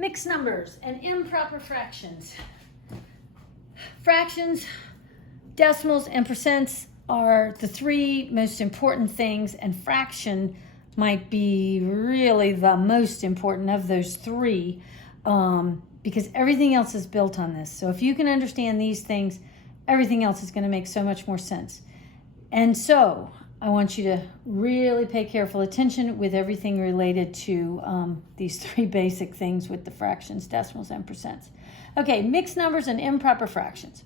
Mixed numbers and improper fractions. Fractions, decimals, and percents are the three most important things, and fraction might be really the most important of those three because everything else is built on this. So if you can understand these things, everything else is going to make so much more sense. And so I want you to really pay careful attention with everything related to these three basic things with the fractions, decimals, and percents. Okay, mixed numbers and improper fractions.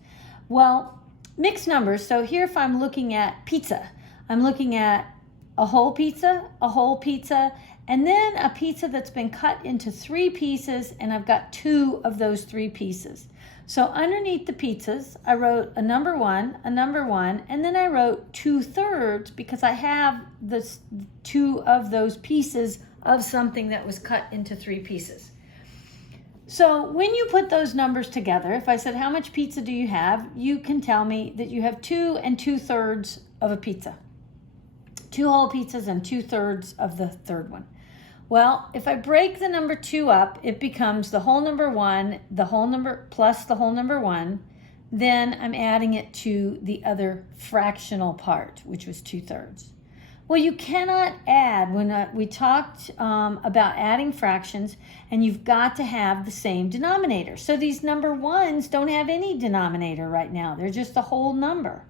Well, mixed numbers, so here if I'm looking at pizza, I'm looking at a whole pizza, and then a pizza that's been cut into three pieces, and I've got two of those three pieces. So underneath the pizzas, I wrote a number one, and then I wrote 2/3 because I have the two of those pieces of something that was cut into three pieces. So when you put those numbers together, if I said, how much pizza do you have? You can tell me that you have 2 2/3 of a pizza. 2 whole pizzas and 2/3 of the third one. Well, if I break the number 2 up, it becomes the whole number 1, the whole number plus the whole number 1. Then I'm adding it to the other fractional part, which was 2/3. Well, you cannot add, when we talked about adding fractions, and you've got to have the same denominator. So these number 1s don't have any denominator right now. They're just a whole number.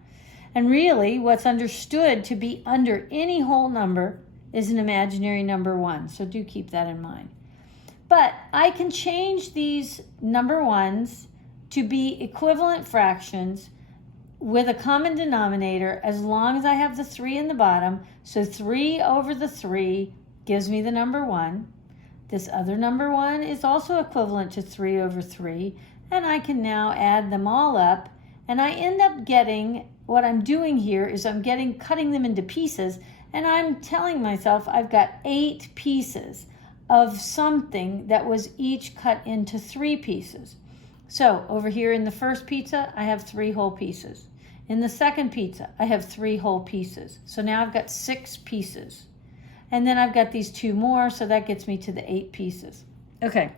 And really, what's understood to be under any whole number is an imaginary number 1. So do keep that in mind. But I can change these number 1s to be equivalent fractions with a common denominator as long as I have the 3 in the bottom. So 3 over the 3 gives me the number 1. This other number 1 is also equivalent to 3 over 3. And I can now add them all up. And I end up getting, what I'm doing here is I'm cutting them into pieces. And I'm telling myself I've got 8 pieces of something that was each cut into 3 pieces. So over here in the first pizza, I have 3 whole pieces. In the second pizza, I have 3 whole pieces. So now I've got 6 pieces. And then I've got these 2 more, so that gets me to the 8 pieces. Okay.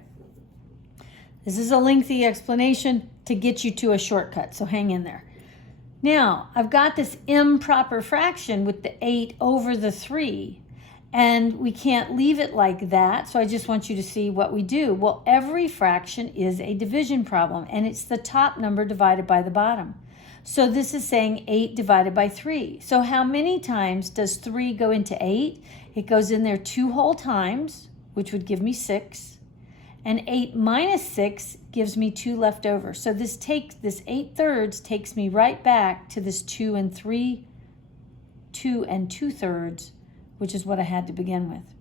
This is a lengthy explanation to get you to a shortcut, so hang in there. Now, I've got this improper fraction with the 8 over the 3, and we can't leave it like that, so I just want you to see what we do. Well, every fraction is a division problem, and it's the top number divided by the bottom. So this is saying 8 divided by 3. So how many times does 3 go into 8? It goes in there 2 whole times, which would give me 6. And 8 minus 6 gives me 2 left over. So this 8/3 takes me right back to this 2 and 2/3, which is what I had to begin with.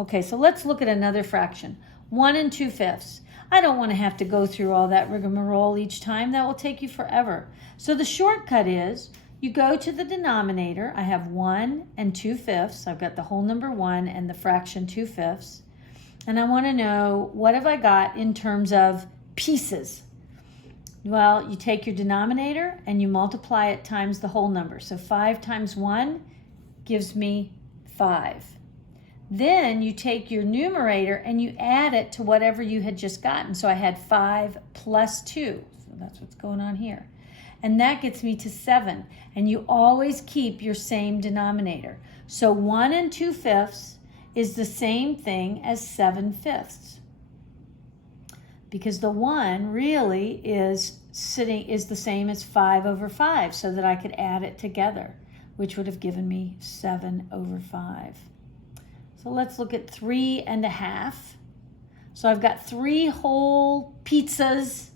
Okay, so let's look at another fraction. 1 2/5. I don't want to have to go through all that rigmarole each time. That will take you forever. So the shortcut is you go to the denominator. I have 1 2/5. I've got the whole number 1 and the fraction 2/5. And I want to know, what have I got in terms of pieces? Well, you take your denominator and you multiply it times the whole number. So 5 times 1 gives me 5. Then you take your numerator and you add it to whatever you had just gotten. So I had 5 plus 2. So that's what's going on here. And that gets me to 7. And you always keep your same denominator. So 1 2/5 is the same thing as 7/5. Because the 1 really is the same as 5 over 5, so that I could add it together, which would have given me 7 over 5. So let's look at 3 1/2. So I've got 3 whole pizzas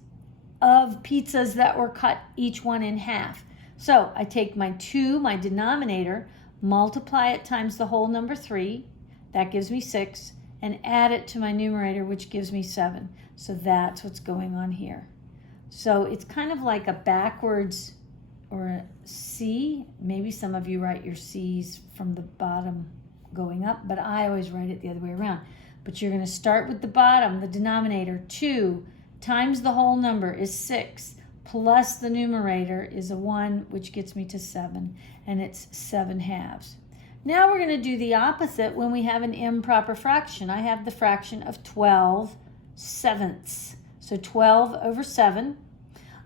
of pizzas that were cut, each one in half. So I take my 2, my denominator, multiply it times the whole number 3, that gives me 6, and add it to my numerator, which gives me 7. So that's what's going on here. So it's kind of like a backwards or a C. Maybe some of you write your C's from the bottom going up, but I always write it the other way around. But you're going to start with the bottom, the denominator. 2 times the whole number is 6, plus the numerator is a 1, which gets me to 7, and it's 7/2. Now we're going to do the opposite when we have an improper fraction. I have the fraction of 12 sevenths. So 12 over 7.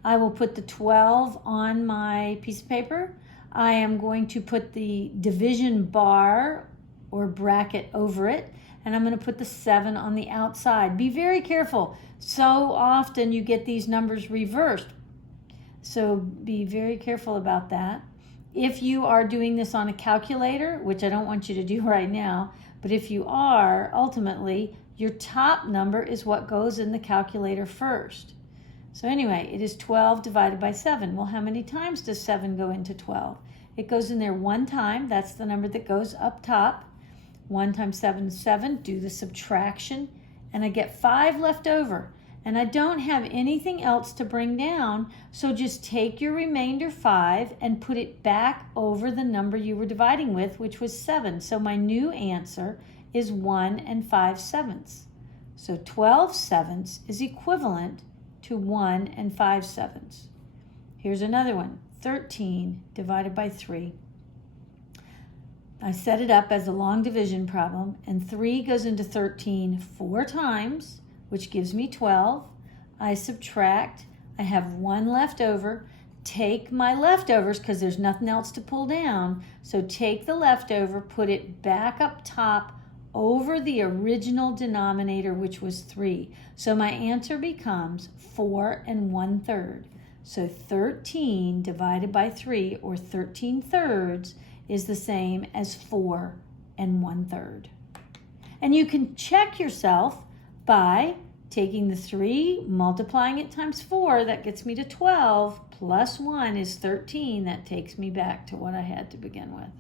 I will put the 12 on my piece of paper. I am going to put the division bar or bracket over it, and I'm going to put the 7 on the outside. Be very careful. So often you get these numbers reversed. So be very careful about that. If you are doing this on a calculator, which I don't want you to do right now, but if you are, ultimately, your top number is what goes in the calculator first. So anyway, it is 12 divided by 7. Well, how many times does 7 go into 12? It goes in there one time. That's the number that goes up top. 1 times 7 is 7. Do the subtraction, and I get 5 left over. And I don't have anything else to bring down, so just take your remainder 5 and put it back over the number you were dividing with, which was 7. So my new answer is 1 5/7. So 12 sevenths is equivalent to 1 5/7. Here's another one, 13 divided by 3. I set it up as a long division problem, and 3 goes into 13 4 times, which gives me 12. I subtract. I have 1 left over. Take my leftovers, because there's nothing else to pull down. So take the leftover, put it back up top over the original denominator, which was 3. So my answer becomes 4 1/3. So 13 divided by 3, or 13 thirds, is the same as 4 1/3. And you can check yourself by taking the 3, multiplying it times 4, that gets me to 12, plus 1 is 13, that takes me back to what I had to begin with.